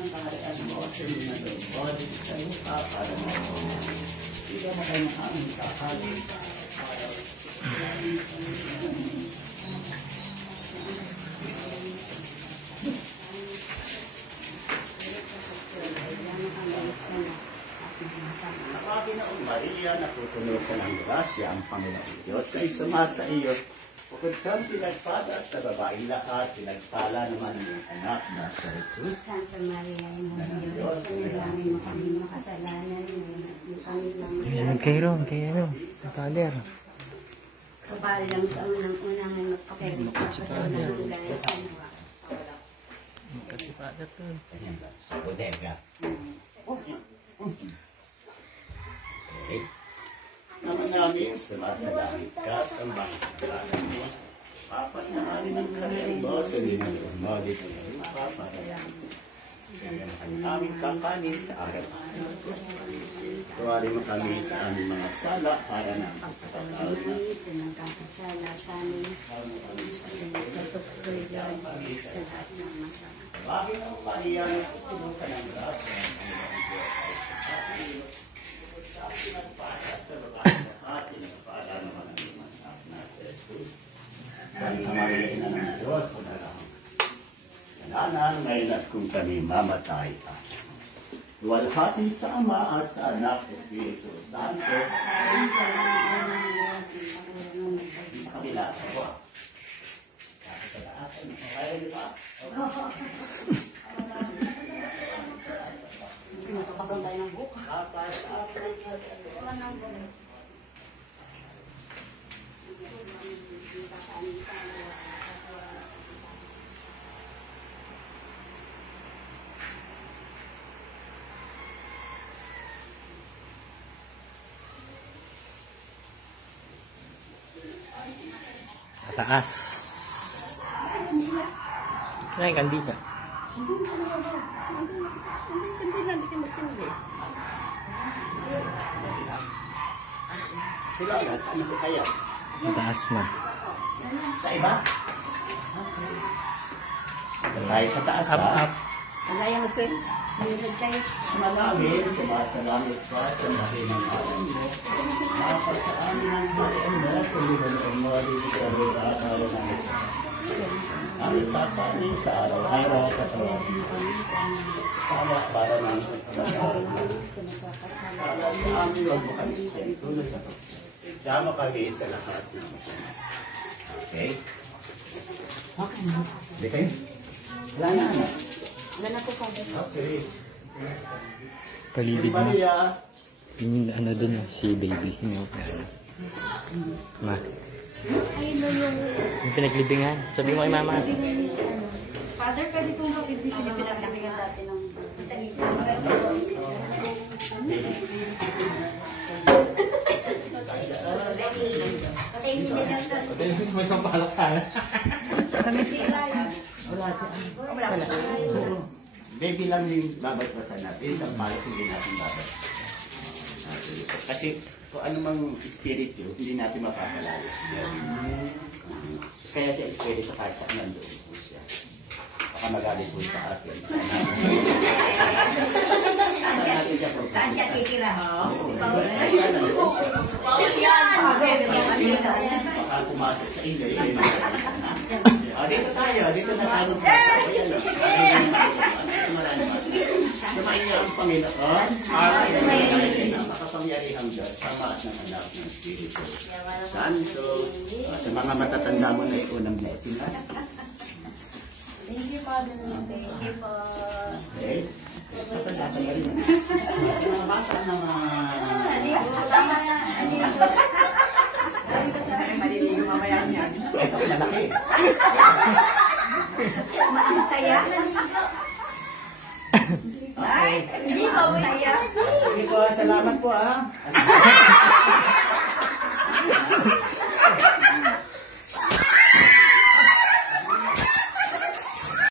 ng kaharian mo sa inyo mo dito sa lupa para mo bigyan mo kayo ng aming kakali. Panginoong Maria, napupuno ka ng grasya, ang Panginoong Diyos ay sumasa iyo. Bukod kang pinagpala sa babae lahat, pinagpala naman ang anak na si Jesus. Santa Maria, ng Diyos, panalangin mo kami makasalanan, yung kami lang. Kayo, Father. Kabal lang sa unang-unang ay magpapasalanan ng gaya. Kasi Father to. Sa bodega. Okay. Naman namin, sumasalangit ka sa mga kailangan mo. Papasahalin ng kanyang boss, hindi na mo dito sa lupa para bigyan ang aming kakanin sa araw-araw. Suwari mo kami sa aming mga sala para na pagkakataon na Sa nagkakasala sa amin, sa tuksoy yan, sa lahat ng masama. bagay ng Maria, napupuno ka ng grasya ng Panginoong Diyos ay sa atin. Sa atin ang para sa babae lahat, pinagpala naman ang iyong anak na si Jesus. Santa Maria, ina ng Diyos, panalangin. Kailangan ngayon at kung kami mamatay pa. Luwalhatin sa Ama at sa Anak, Espiritu Santo. Sa kabila, ako. Kapit sa daasan, kaya di ba? Pinagpapasan tayo ng buka. Taas. Kaya kandila. Sila, ano ko kaya? Taas na. Sa iba? Tayo sa taas, Up, ha? up. Alaya mo sir, mayroon tayo. Manamit, sumasalamit ka sa mahinang alam mo. Mapa sa amin ang harian mo, sa liban mo, dito sa araw namin. Aming papanin sa araw-araw at katawagin mo. Sama para namin pagkakataon mo. Alam mo amin, huwag mo kami tulos sa pagkakas. Sama kami sa lahat ng masama. Okay? Okay. Hindi kayo? Wala na, ano? Wala na po pa. Okay. Palibig na. Maria. Yung ano dun, si baby. Yung ma. Yung pinaglibingan. Sabi mo kay mama. Father, pwede pong mag-ibig na pinaglibingan natin ng May isang palaksan. kami sila yan. Wala. Baby lang yung babasbasan natin. Isang balot hindi natin babasbasan. Kasi kung anumang espiritu, hindi natin mapapalayas. Kaya siya espiritu kahit saan nandoon po siya. Baka magalit po sa atin. Saan natin siya po? Saan siya titira? Baka pumasok sa inyo. Dito tayo. Dito na tayo. Sumain niyo ang Panginoon. Makapangyarihang Diyos, Ama at ng Anak ng Espiritu Santo. Sa mga matatanda mo na unang blessing. Thank you, Father. Thank you po. Okay. Matanda ka na rin. Mga bata na Maliligo mamaya niya. malaki. Masaya. Ay, hindi pa masaya. Sige po, salamat po, ha.